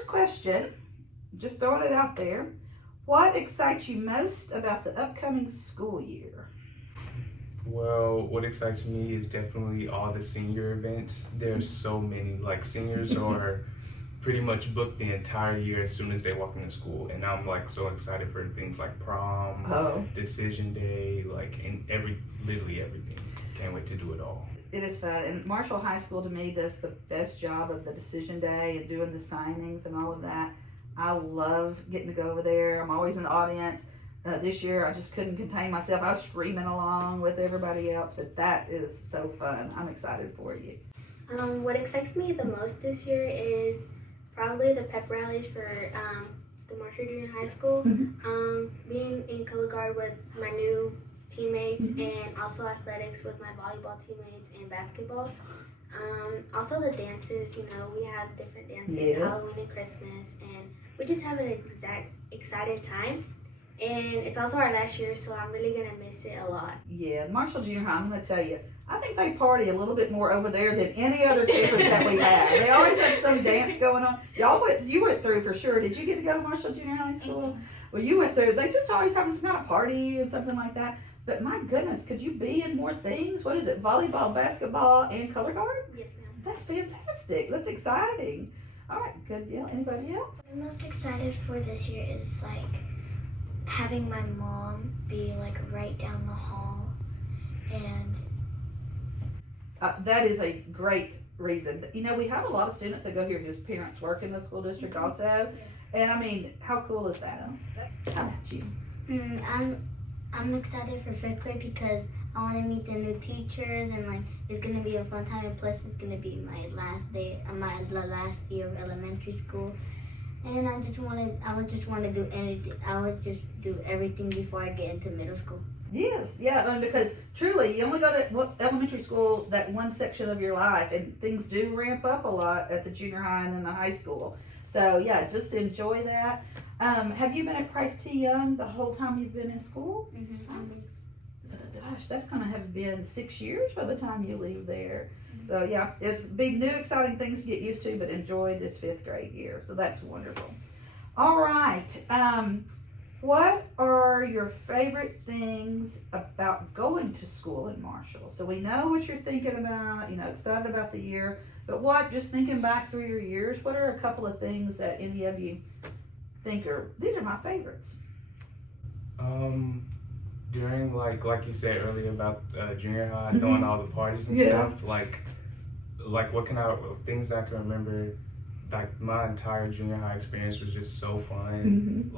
first question, just throwing it out there. What excites you most about the upcoming school year? Well, what excites me is definitely all the senior events. There's so many. Like seniors are pretty much booked the entire year as soon as they walk into school, and I'm like so excited for things like prom, decision day, like literally everything. Can't wait to do it all. It is fun, and Marshall High School to me does the best job of the decision day and doing the signings and all of that. I love getting to go over there. I'm always in the audience. This year I just couldn't contain myself. I was screaming along with everybody else, but that is so fun. I'm excited for you. What excites me the most this year is probably the pep rallies for the Marshall Junior High School. Being in color guard with my new teammates and also athletics with my volleyball teammates and basketball. Also the dances, we have different dances, Halloween and Christmas, and we just have an exciting time. And it's also our last year, so I'm really going to miss it a lot. Yeah, Marshall Junior High, I'm going to tell you, I think they party a little bit more over there than any other campus that we have. They always have some dance going on. You went through for sure. Did you get to go to Marshall Junior High School? Well, you went through. They just always have some kind of party and something like that. But my goodness, could you be in more things? What is it, volleyball, basketball, and color guard? Yes, ma'am. That's fantastic. That's exciting. All right, good deal. Anybody else? I'm most excited for this year is having my mom be right down the hall, and that is a great reason. We have a lot of students that go here whose parents work in the school district also, and I mean, how cool is that? How about you? I'm excited for 5th grade because I want to meet the new teachers, and it's gonna be a fun time, and plus it's gonna be my last day, the last year of elementary school. And I would just want to do anything. I would just do everything before I get into middle school. Yes, yeah, because truly, you only go to elementary school that one section of your life, and things do ramp up a lot at the junior high and then the high school. So yeah, just enjoy that. Have you been at Price T. Young the whole time you've been in school? Gosh, that's gonna have been 6 years by the time you leave there. So yeah, it's big new exciting things to get used to, but enjoy this 5th grade year. So that's wonderful. All right. What are your favorite things about going to school in Marshall? So we know what you're thinking about, excited about the year, but just thinking back through your years, what are a couple of things that any of you think these are my favorites? During like you said earlier about junior high, throwing all the parties and stuff, what things that I can remember, my entire junior high experience was just so fun.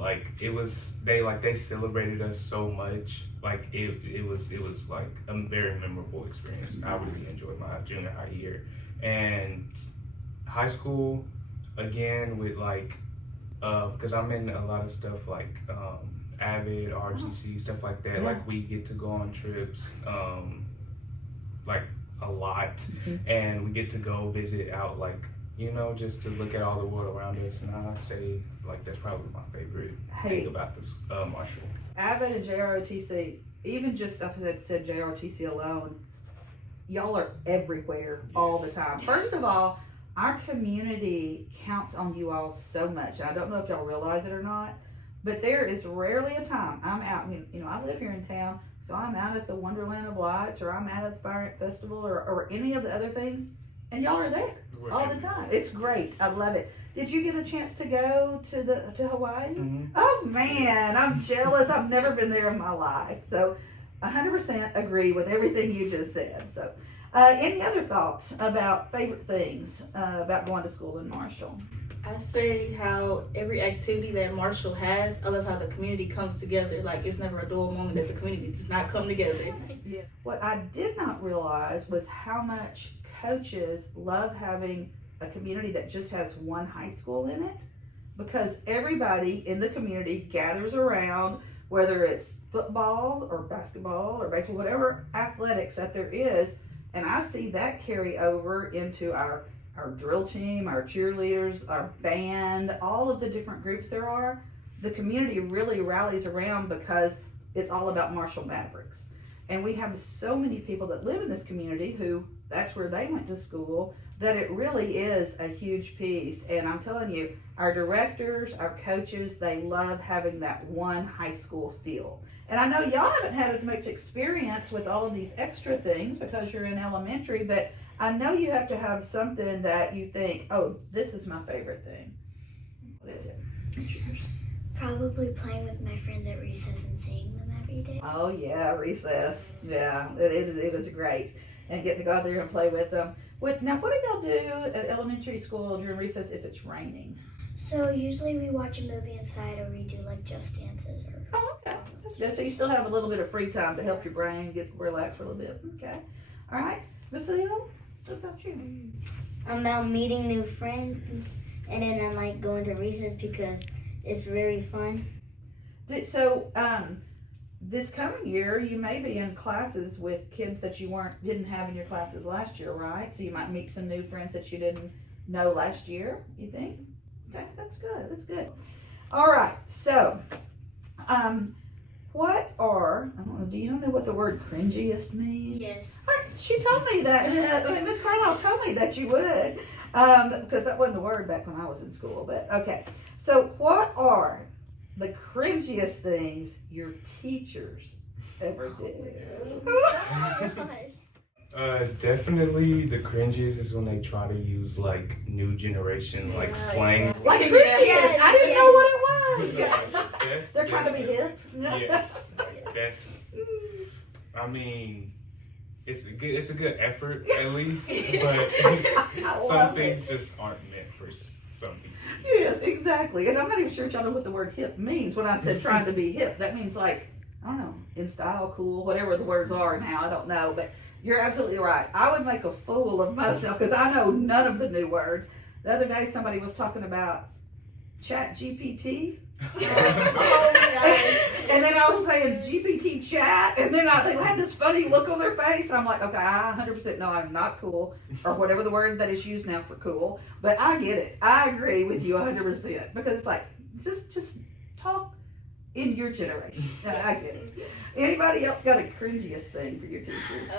They celebrated us so much. It was a very memorable experience. I really enjoyed my junior high year. And high school, again, with because I'm in a lot of stuff Avid, RGC, stuff like that. Yeah. We get to go on trips, a lot, and we get to go visit out, just to look at all the world around us. And I say, that's probably my favorite thing about this Marshall. Avid and JROTC, even just stuff that said JROTC alone, y'all are everywhere all the time. First of all, our community counts on you all so much. I don't know if y'all realize it or not, but there is rarely a time I'm out. I live here in town, so I'm out at the Wonderland of Lights, or I'm out at the Fire Ant Festival, or any of the other things, and y'all are there all the time. It's great. I love it. Did you get a chance to go to Hawaii? Oh man, I'm jealous. I've never been there in my life. So 100% agree with everything you just said. So any other thoughts about favorite things about going to school in Marshall? I say how every activity that Marshall has, I love how the community comes together. It's never a dull moment that the community does not come together. Yeah. What I did not realize was how much coaches love having a community that just has one high school in it, because everybody in the community gathers around, whether it's football or basketball or baseball, whatever athletics that there is, and I see that carry over into our drill team, our cheerleaders, our band, all of the different groups there are. The community really rallies around because it's all about Marshall Mavericks. And we have so many people that live in this community who, that's where they went to school. that it really is a huge piece. And I'm telling you, our directors, our coaches, they love having that one high school feel. And I know y'all haven't had as much experience with all of these extra things because you're in elementary, but I know you have to have something that you think, oh, this is my favorite thing. What is it? What's yours? Probably playing with my friends at recess and seeing them every day. Oh yeah, recess. Yeah, it is great. And getting to go out there and play with them. What do y'all do at elementary school during recess if it's raining? So usually we watch a movie inside, or we do like Just Dances or. Oh, okay. That's good. So you still have a little bit of free time to help your brain get relaxed for a little bit. Okay. All right. Miss Leo, what about you? About meeting new friends, and then I like going to recess because it's very fun. So, this coming year, you may be in classes with kids that you didn't have in your classes last year, right? So you might meet some new friends that you didn't know last year, you think? Okay, that's good, that's good. All right, so, do you know what the word cringiest means? Yes. She told me that, Miss Carlisle told me that you would, because that wasn't a word back when I was in school, but okay. So what are the cringiest things your teachers ever did? Definitely the cringiest is when they try to use like new generation like slang. Like cringiest? I didn't know what it was. Yes, They're trying to be hip? Yes, that's. I mean, it's a good effort at least, but some things just aren't meant for some people. Yes, exactly. And I'm not even sure if y'all know what the word hip means when I said trying to be hip. That means like, I don't know, in style, cool, whatever the words are now, I don't know. But you're absolutely right. I would make a fool of myself because I know none of the new words. The other day somebody was talking about Chat GPT. And then I was saying GPT chat, and then they had this funny look on their face, and I'm like, okay, I 100% know I'm not cool, or whatever the word that is used now for cool, but I get it. I agree with you 100%, because it's like, just talk in your generation. I get it. Anybody else got a cringiest thing for your teachers?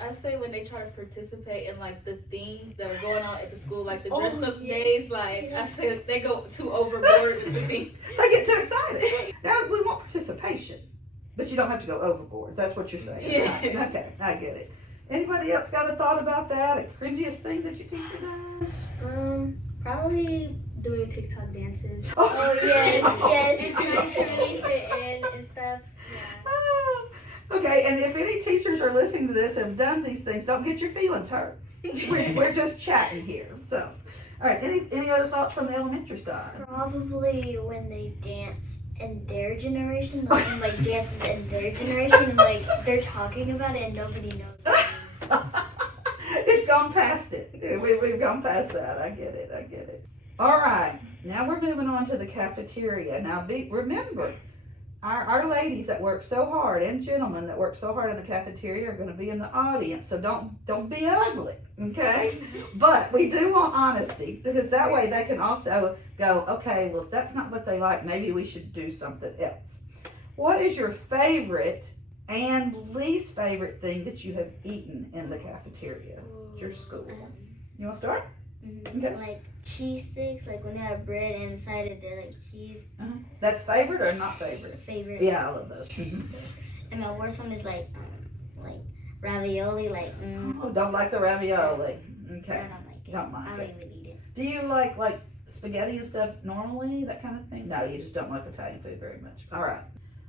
I say when they try to participate in like the themes that are going on at the school, like the dress up days. Like I said, they go too overboard with the things. They get too excited. Now we want participation, but you don't have to go overboard. That's what you're saying. Yeah. Right? Okay, I get it. Anybody else got a thought about that? A cringiest thing that your teacher does? Probably doing TikTok dances. Oh yes, yes. And trying to really fit in and stuff. Okay, and if any teachers are listening to this and have done these things, don't get your feelings hurt. We're just chatting here. So, all right. Any other thoughts from the elementary side? Probably when they dance in their generation, like dances in their generation, and like they're talking about it and nobody knows what it means. It's gone past it. We've gone past that. I get it. All right. Now we're moving on to the cafeteria. Now remember, our ladies that work so hard and gentlemen that work so hard in the cafeteria are going to be in the audience. So don't be ugly, okay? But we do want honesty because that way they can also go, okay, well if that's not what they like, maybe we should do something else. What is your favorite and least favorite thing that you have eaten in the cafeteria at your school? You want to start? Okay. Like cheese sticks, like when they have bread and inside it they're like cheese. That's favorite or not favorite? Favorite. Yeah, I love those. And my worst one is like ravioli, like. Oh, don't like the ravioli. I Okay. don't like it. Don't like I don't it. even eat it. Do you like spaghetti and stuff normally, that kind of thing? No, you just don't like Italian food very much. All right.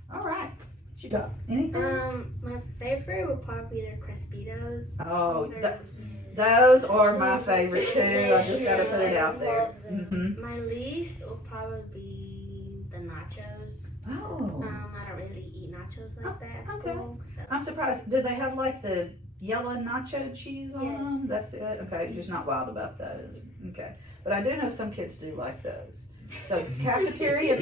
What you got? Anything? My favorite would probably be the Crespitos. Oh, They're- those are my favorite too. I just gotta put it out there. Love them. Mm-hmm. My least will probably be the nachos. Oh, I don't really eat nachos like that at okay. school. So. I'm surprised. Do they have like the yellow nacho cheese on Yeah. them? That's it. Okay, you're just not wild about that. Okay, but I do know some kids do like those. So cafeteria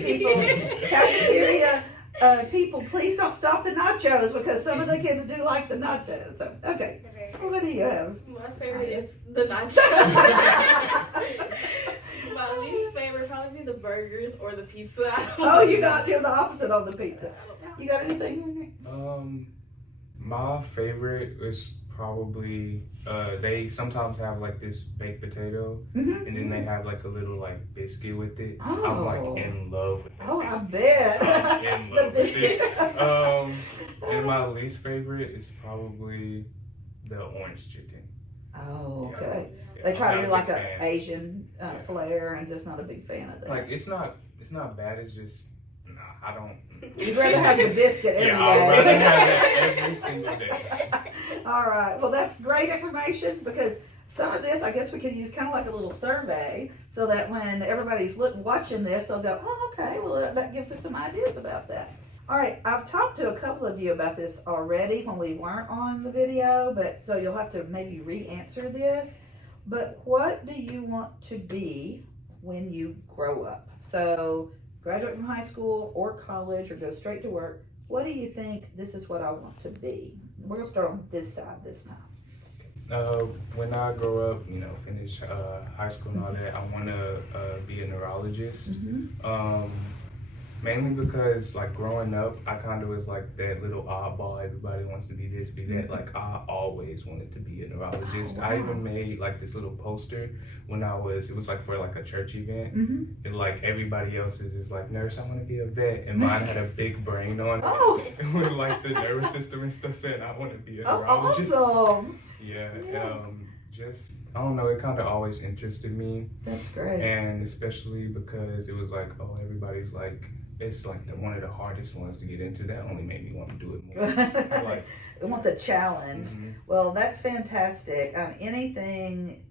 people, please don't stop the nachos because some of the kids do like the nachos. So, okay, They're very well, what do you have? My favorite is the nachos. My least favorite probably be the burgers or the pizza. Oh, you're the opposite on the pizza. You got anything? My favorite is probably they sometimes have like this baked potato, Mm-hmm. and then they have like a little like biscuit with it. Oh. I'm like in love with that Oh, I biscuit. bet. I'm in The love with it. biscuit. And my least favorite is probably the orange chicken. Oh, Yeah. okay. Yeah, They try I'm to do not like a a big fan. Asian Yeah. flair, and just not a big fan of that. Like it's not bad. It's just nah. I don't. You'd rather have the biscuit every day. Yeah, I'd rather have that every single day. All right. Well, that's great information, because some of this, I guess we could use kind of like a little survey, so that when everybody's watching this, they'll go, oh, okay, well, that gives us some ideas about that. All right. I've talked to a couple of you about this already when we weren't on the video, but so you'll have to maybe re-answer this. But what do you want to be when you grow up? So graduate from high school or college or go straight to work. What do you think this is what I want to be? We're gonna start on this side this time. When I grow up, finish high school and all that, I want to be a neurologist. Mainly because, like, growing up, I kind of was like that little oddball. Everybody wants to be this, be that. Like, I always wanted to be a neurologist. Oh, wow. I even made like this little poster when it was like for like a church event. And like everybody else's is like, nurse, I want to be a vet. And mine had a big brain on it. Oh. With like the nervous system and stuff saying, I want to be a Oh, neurologist. awesome. Yeah. Yeah. Just, I don't know, it kind of always interested me. That's great. And especially because it was like, oh, everybody's like, it's like one of the hardest ones to get into. That only made me want to do it more. Like, I want the challenge. Well, that's fantastic. Anything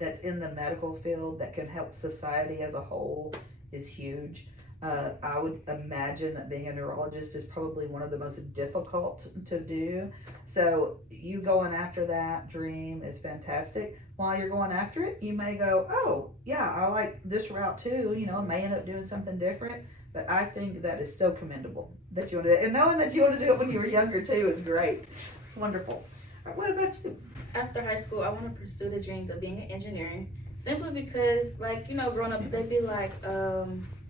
that's in the medical field that can help society as a whole is huge. I would imagine that being a neurologist is probably one of the most difficult to do. So you going after that dream is fantastic. While you're going after it, you may go, oh, yeah, I like this route too. May end up doing something different. But I think that is so commendable that you want to do it. And knowing that you want to do it when you were younger too is great. It's wonderful. All right, what about you? After high school, I want to pursue the dreams of being in engineering. Simply because, like, growing up, they'd be like,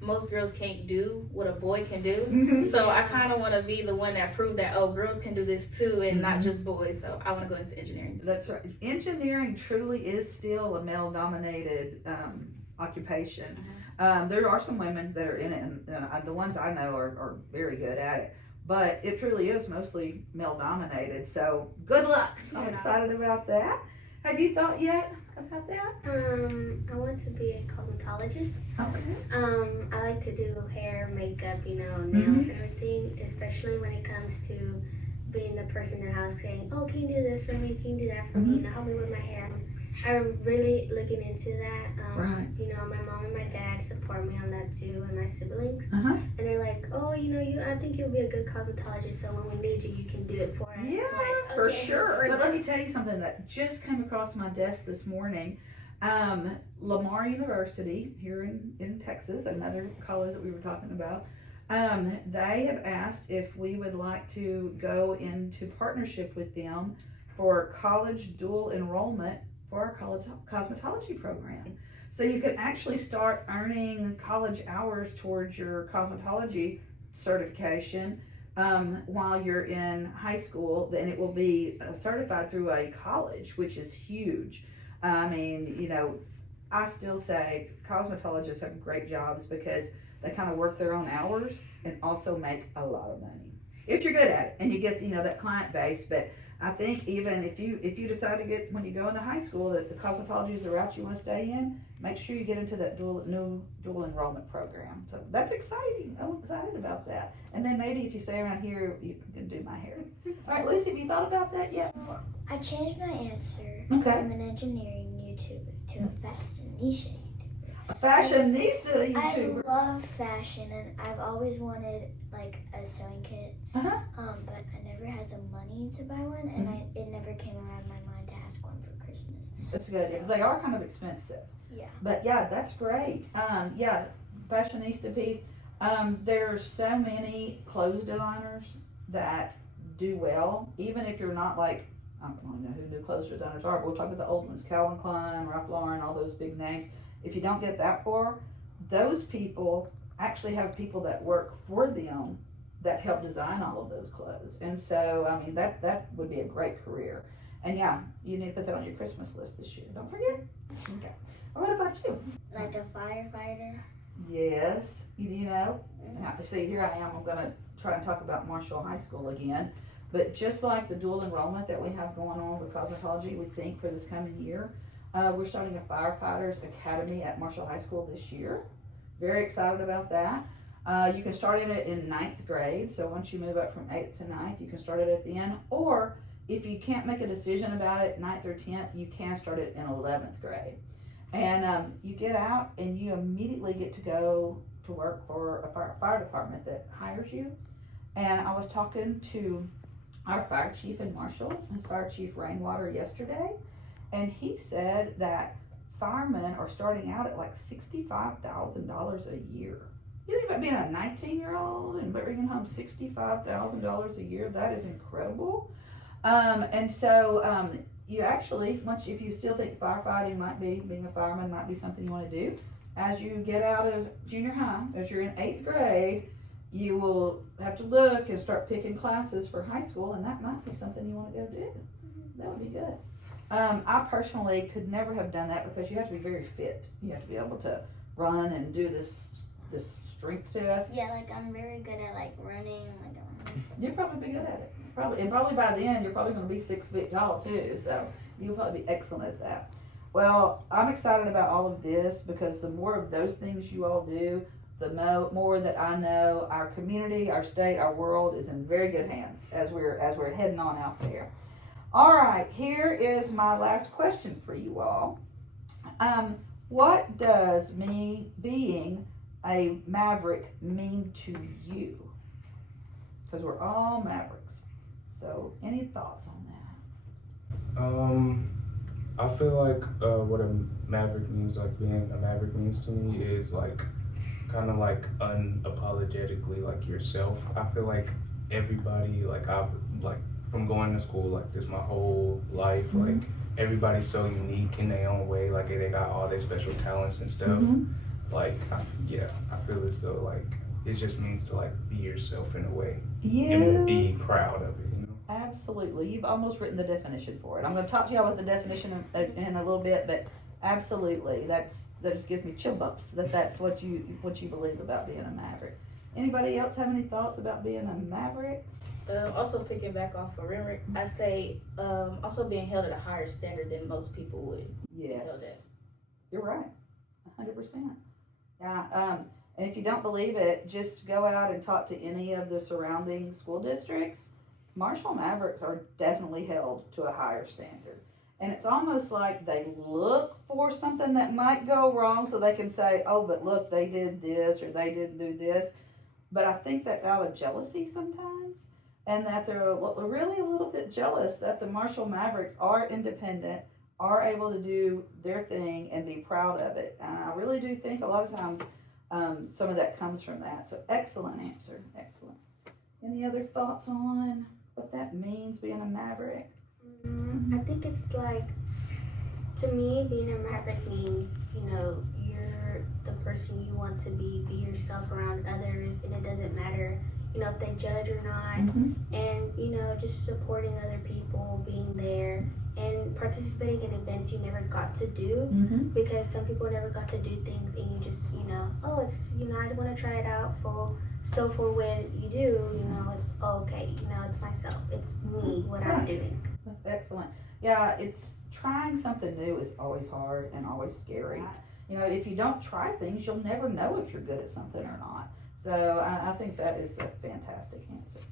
most girls can't do what a boy can do. So I kind of want to be the one that proved that, oh, girls can do this too, and not just boys. So I want to go into engineering. That's right. Engineering truly is still a male-dominated occupation. There are some women that are in it, and the ones I know are very good at it. But it truly is mostly male-dominated. So good luck. I'm excited about that. Have you thought yet about that? I want to be a cosmetologist. Okay. I like to do hair, makeup, nails, everything, especially when it comes to being the person in the house saying, oh, can you do this for me? Can you do that for me? Help me with my hair. I'm really looking into that. Right. My mom and my dad support me on that too, and my siblings. Uh-huh. And they're like, oh, I think you'll be a good cosmetologist, so when we need you, you can do it for us. Yeah, Like, for okay. sure. But let me tell you something that just came across my desk this morning. Lamar University here in Texas, another college that we were talking about, they have asked if we would like to go into partnership with them for college dual enrollment for our college cosmetology program. So you can actually start earning college hours towards your cosmetology certification while you're in high school. Then it will be certified through a college, which is huge. I mean, I still say cosmetologists have great jobs because they kind of work their own hours and also make a lot of money if you're good at it and you get that client base. But I think even if you decide to get, when you go into high school, that the cosmetology is the route you want to stay in, make sure you get into that dual enrollment program. So that's exciting. I'm excited about that. And then maybe if you stay around here, you can do my hair. All right, Lucy, have you thought about that yet? I changed my answer Okay. from an engineering YouTuber to a fashionista. A fashionista I YouTuber. love fashion, and I've always wanted like a sewing kit. Uh-huh. But I never had the money to buy one, and it never came around my mind to ask one for Christmas. That's good, because they are kind of expensive. Yeah. But yeah, that's great. Fashionista piece. There's so many clothes designers that do well, even if you're not like, I don't really know who new clothes designers are, but we'll talk about the old ones, Calvin Klein, Ralph Lauren, all those big names. If you don't get that far, those people actually have people that work for them that help design all of those clothes. And so, I mean, that would be a great career. And yeah, you need to put that on your Christmas list this year. Don't forget. Okay. What about you? Like a firefighter. Yes. You know, now, see, here I am. I'm going to try and talk about Marshall High School again. But just like the dual enrollment that we have going on with cosmetology, we think for this coming year, we're starting a firefighters academy at Marshall High School this year. Very excited about that. You can start it in 9th grade. So once you move up from 8th to 9th, you can start it at the end. Or if you can't make a decision about it 9th or 10th, you can start it in 11th grade. And you get out and you immediately get to go to work for a fire department that hires you. And I was talking to our fire chief in Marshall, his fire chief Rainwater, yesterday, and he said that firemen are starting out at like $65,000 a year. You think about being a 19-year-old and bringing home $65,000 a year? That is incredible. And so you actually, if you still think firefighting might be, being a fireman might be something you want to do, as you get out of junior high, as you're in 8th grade, you will have to look and start picking classes for high school, and that might be something you want to go do. That would be good. I personally could never have done that because you have to be very fit. You have to be able to run and do this strength test. Yeah, like I'm very good at like running. You'll probably be good at it. Probably by the end, you're probably going to be 6 feet tall too, so you'll probably be excellent at that. Well, I'm excited about all of this because the more of those things you all do, the more that I know our community, our state, our world is in very good hands as we're heading on out there. All right, here is my last question for you all. What does me being a Maverick mean to you? Because we're all Mavericks. So, any thoughts on that? I feel like what a Maverick means, like being a Maverick means to me, is like kind of like unapologetically like yourself. I feel like everybody, like I've like from going to school like this my whole life, like everybody's so unique in their own way. Like they got all their special talents and stuff. Like I feel as though like it just means to like be yourself in a way and be proud of it, you know? Absolutely. You've almost written the definition for it. I'm going to talk to you about the definition in a little bit, but absolutely, that just gives me chill bumps. That's what you believe about being a Maverick. Anybody else have any thoughts about being a Maverick? Also picking back off of Maverick, I say also being held at a higher standard than most people would. Yes, you're right, 100%. Yeah. And if you don't believe it, just go out and talk to any of the surrounding school districts. Marshall Mavericks are definitely held to a higher standard. And it's almost like they look for something that might go wrong so they can say, oh, but look, they did this or they didn't do this. But I think that's out of jealousy sometimes. And that they're really a little bit jealous that the Marshall Mavericks are independent, are able to do their thing and be proud of it. And I really do think a lot of times some of that comes from that. So excellent answer, excellent. Any other thoughts on what that means, being a Maverick? I think it's like, to me, being a Maverick means, you're the person you want to be yourself around others, and it doesn't matter, if they judge or not, and, just supporting other people, being there, and participating in events you never got to do, because some people never got to do things, and you just, oh, it's, I want to try it out so for when you do, it's okay, it's myself, it's me, what I'm doing. That's excellent. Yeah, it's trying something new is always hard and always scary. If you don't try things, you'll never know if you're good at something or not. So I think that is a fantastic answer.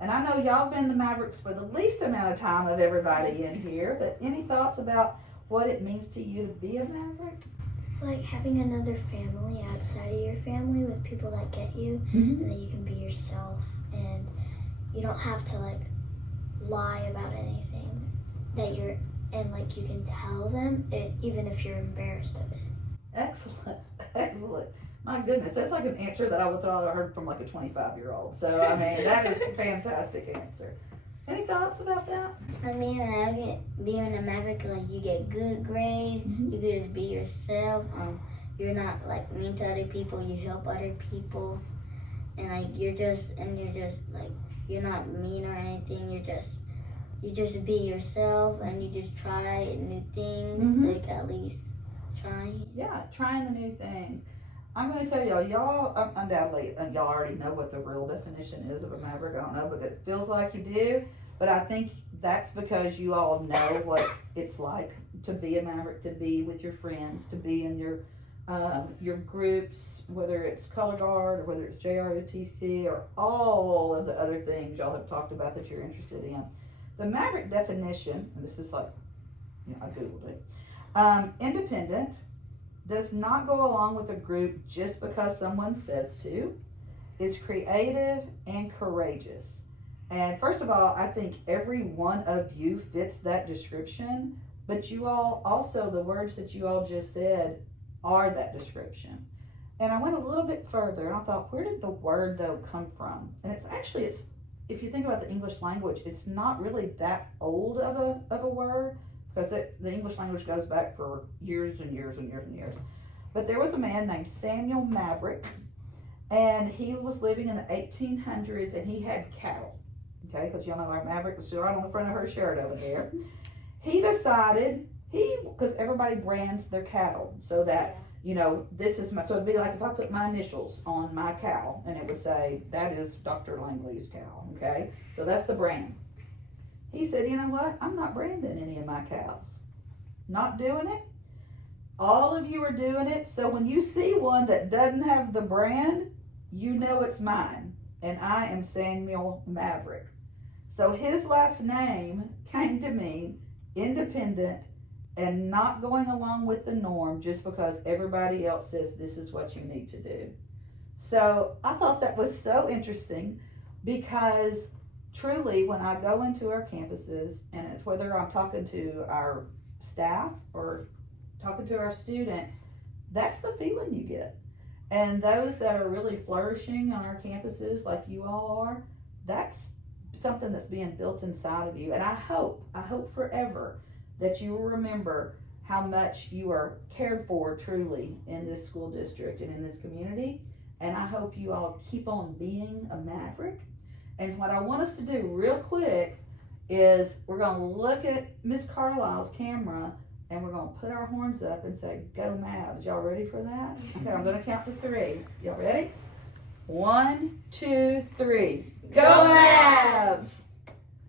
And I know y'all have been the Mavericks for the least amount of time of everybody in here, but any thoughts about what it means to you to be a Maverick? It's like having another family outside of your family with people that get you, and that you can be yourself, and you don't have to lie about anything that you're, and you can tell them even if you're embarrassed of it. Excellent, excellent. My goodness, that's like an answer that I would thought I heard from a 25-year-old. So I mean, that is a fantastic answer. Any thoughts about that? I mean, when I get being a Maverick, you get good grades, you can just be yourself. You're not mean to other people. You help other people, and you're not mean or anything. You're just you just be yourself and you just try new things, Mhm. like at least trying. Yeah, trying the new things. I'm going to tell y'all undoubtedly, y'all already know what the real definition is of a maverick. I don't know, but it feels like you do. But I think that's because you all know what it's like to be a maverick, to be with your friends, to be in your groups, whether it's color guard or whether it's JROTC or all of the other things y'all have talked about that you're interested in. The maverick definition, and this is like, I Googled it, independent, does not go along with a group just because someone says to, is creative and courageous. And first of all, I think every one of you fits that description, but you all also, the words that you all just said are that description. And I went a little bit further and I thought, where did the word though come from? And it's if you think about the English language, it's not really that old of a word, because the English language goes back for years and years and years and years. But there was a man named Samuel Maverick, and he was living in the 1800s, and he had cattle. Okay, because y'all know our Maverick was right on the front of her shirt over there. He decided, because everybody brands their cattle, so that, this is so it'd be like if I put my initials on my cow, and it would say, that is Dr. Langley's cow, okay? So that's the brand. He said, you know what? I'm not branding any of my cows. Not doing it. All of you are doing it. So when you see one that doesn't have the brand, you know it's mine. And I am Samuel Maverick. So his last name came to mean independent and not going along with the norm just because everybody else says this is what you need to do. So I thought that was so interesting, because truly, when I go into our campuses, and it's whether I'm talking to our staff or talking to our students, that's the feeling you get. And those that are really flourishing on our campuses, like you all are, that's something that's being built inside of you. And I hope forever that you will remember how much you are cared for truly in this school district and in this community. And I hope you all keep on being a maverick. And what I want us to do real quick is we're going to look at Miss Carlisle's camera and we're going to put our horns up and say, go Mavs. Y'all ready for that? Okay, I'm going to count to 3. Y'all ready? 1, 2, 3. Go Mavs!